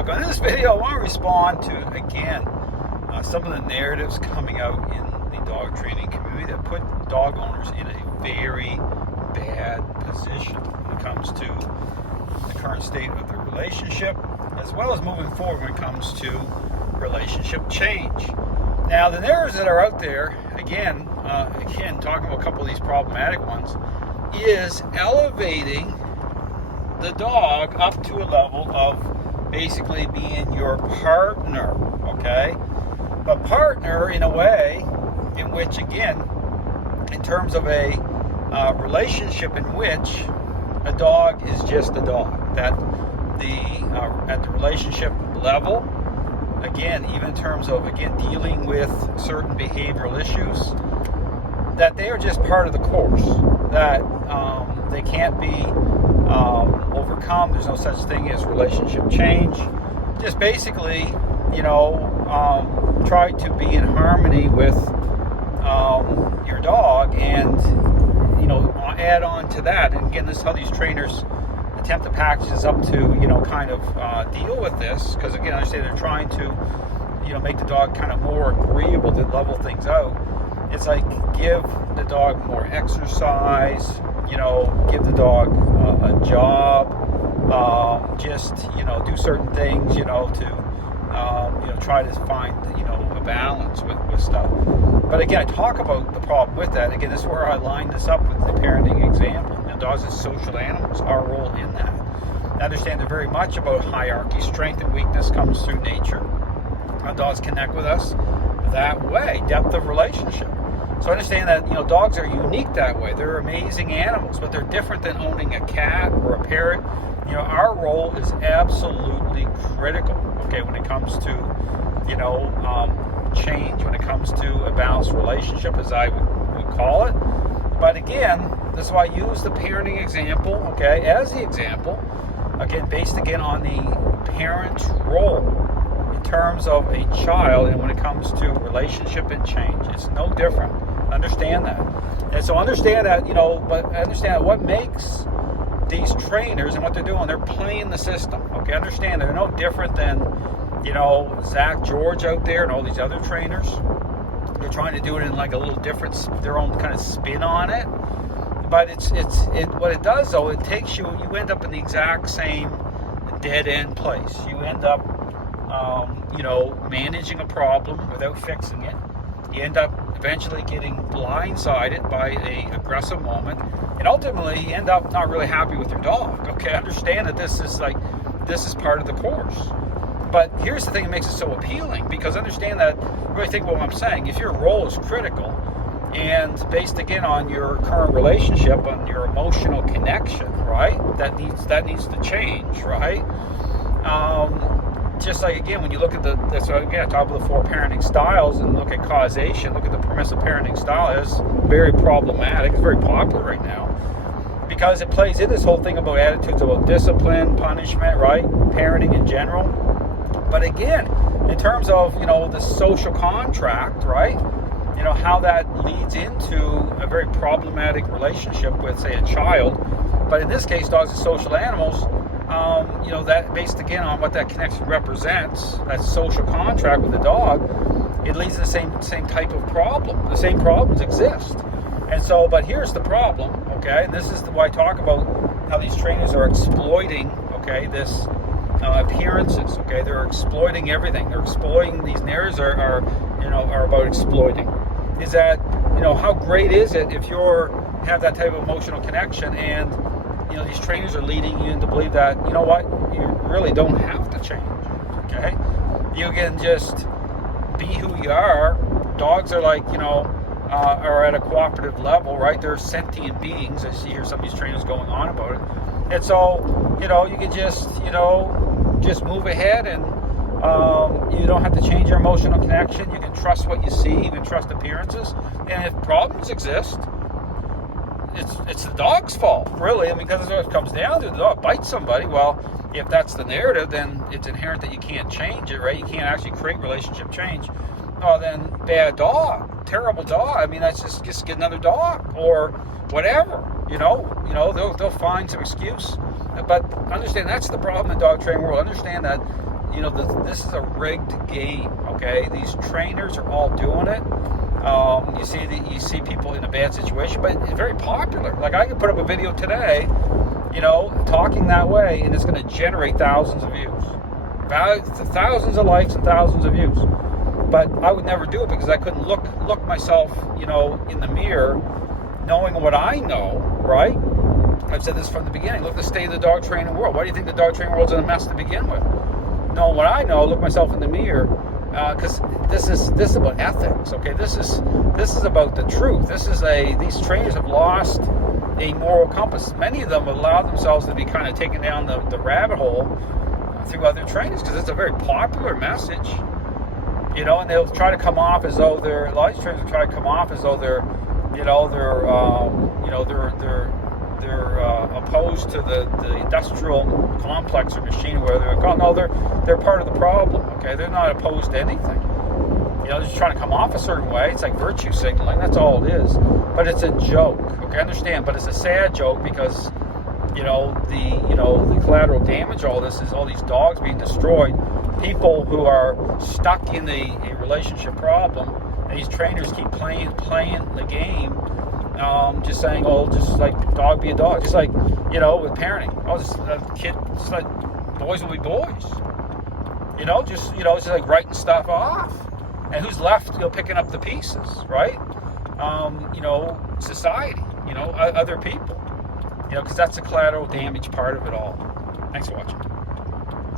welcome. In this video, I want to respond to, again, some of the narratives coming out in the dog training community that put dog owners in a very bad position when it comes to the current state of the relationship, as well as moving forward when it comes to relationship change. Now, the narratives that are out there, again, talking about a couple of these problematic ones, is elevating the dog up to a level of basically being your partner, okay? But partner in a way in which, again, in terms of a relationship in which a dog is just a dog. That at the relationship level, again, even in terms of, again, dealing with certain behavioral issues, that they are just part of the course, that they can't be overcome. There's no such thing as relationship change. Just basically, try to be in harmony with your dog, and add on to that. And again, this is how these trainers attempt to package this up to kind of deal with this, because again, I understand they're trying to make the dog kind of more agreeable to level things out. It's like, give the dog more exercise, give the dog a job, just do certain things, to try to find a balance with stuff. But again, I talk about the problem with that. Again, this is where I line this up with the parenting example. Dogs as social animals, our role in that. I understand they're very much about hierarchy. Strength and weakness comes through nature. Our dogs connect with us that way, depth of relationship. So I understand that dogs are unique that way. They're amazing animals, but they're different than owning a cat or a parrot. Our role is absolutely critical, okay, when it comes to change, when it comes to a balanced relationship, as I would call it. But again, this is why I use the parenting example, okay, as the example, again, based again on the parent's role in terms of a child, and when it comes to relationship and change, it's no different. Understand that. And so understand that, but understand what makes these trainers and what they're doing, they're playing the system, okay? Understand they're no different than, Zach George out there and all these other trainers. They're trying to do it in like a little different, their own kind of spin on it. But it's what it does though, it takes you end up in the exact same dead end place. You end up, managing a problem without fixing it. You end up eventually getting blindsided by a aggressive moment, and ultimately you end up not really happy with your dog. Okay, understand that this is part of the course. But here's the thing that makes it so appealing, because understand that, really think about what I'm saying. If your role is critical and based again on your current relationship, on your emotional connection, right? That needs to change, right? Just like, again, when you look at so again, I talk about the 4 parenting styles and look at causation, look at the permissive parenting style. It's very problematic. It's very popular right now because it plays in this whole thing about attitudes about discipline, punishment, right? Parenting in general. But again, in terms of, the social contract, right? How that leads into a very problematic relationship with, say, a child. But in this case, dogs are social animals. That based again on what that connection represents, that social contract with the dog, it leads to the same type of problem. The same problems exist. And so, but here's the problem, okay? And this is why I talk about how these trainers are exploiting, okay, this appearances, okay? They're exploiting everything. They're exploiting, these narratives are about exploiting. Is that, how great is it if have that type of emotional connection, and these trainers are leading you to believe that, you really don't have to change, okay? You can just be who you are. Dogs are like, are at a cooperative level, right? They're sentient beings. I see here some of these trainers going on about it. And so, you can just move ahead, and you don't have to change your emotional connection. You can trust what you see. You can trust appearances. And if problems exist, it's the dog's fault, really. I mean, because that's what it comes down to. The dog bites somebody. Well, if that's the narrative, then it's inherent that you can't change it, right? You can't actually create relationship change. Oh, then bad dog, terrible dog. I mean, that's just get another dog or whatever. They'll find some excuse. But understand that's the problem in the dog training world. Understand that you know, this is a rigged game. Okay, these trainers are all doing it. You see people in a bad situation, but it's very popular. Like I could put up a video today, you know, talking that way, and it's going to generate thousands of views, thousands of likes and thousands of views. But I would never do it because I couldn't look myself, you know, in the mirror, knowing what I know, right? I've said this from the beginning. Look at the state of the dog training world. Why do you think the dog training world's in a mess to begin with? Knowing what I know, look myself in the mirror, because this is about ethics. Okay, this is about the truth. These trainers have lost a moral compass. Many of them allow themselves to be kind of taken down the rabbit hole through other trainers because it's a very popular message. You know, and they'll try to come off as though a lot of these trainers will try to come off as though they're opposed to the industrial complex or machine or whatever they're called. No, they're part of the problem. Okay, they're not opposed to anything. You know, they're just trying to come off a certain way. It's like virtue signaling. That's all it is. But it's a joke. Okay, I understand. But it's a sad joke because the collateral damage. All this is all these dogs being destroyed. People who are stuck in a relationship problem, and these trainers keep playing the game. Just saying, oh, just like dog be a dog, just like, you know, with parenting. Oh, just like boys will be boys. You know, it's just like writing stuff off. And who's left, you know, picking up the pieces, right? You know, society, you know, other people, you know, because that's the collateral damage part of it all. Thanks for watching.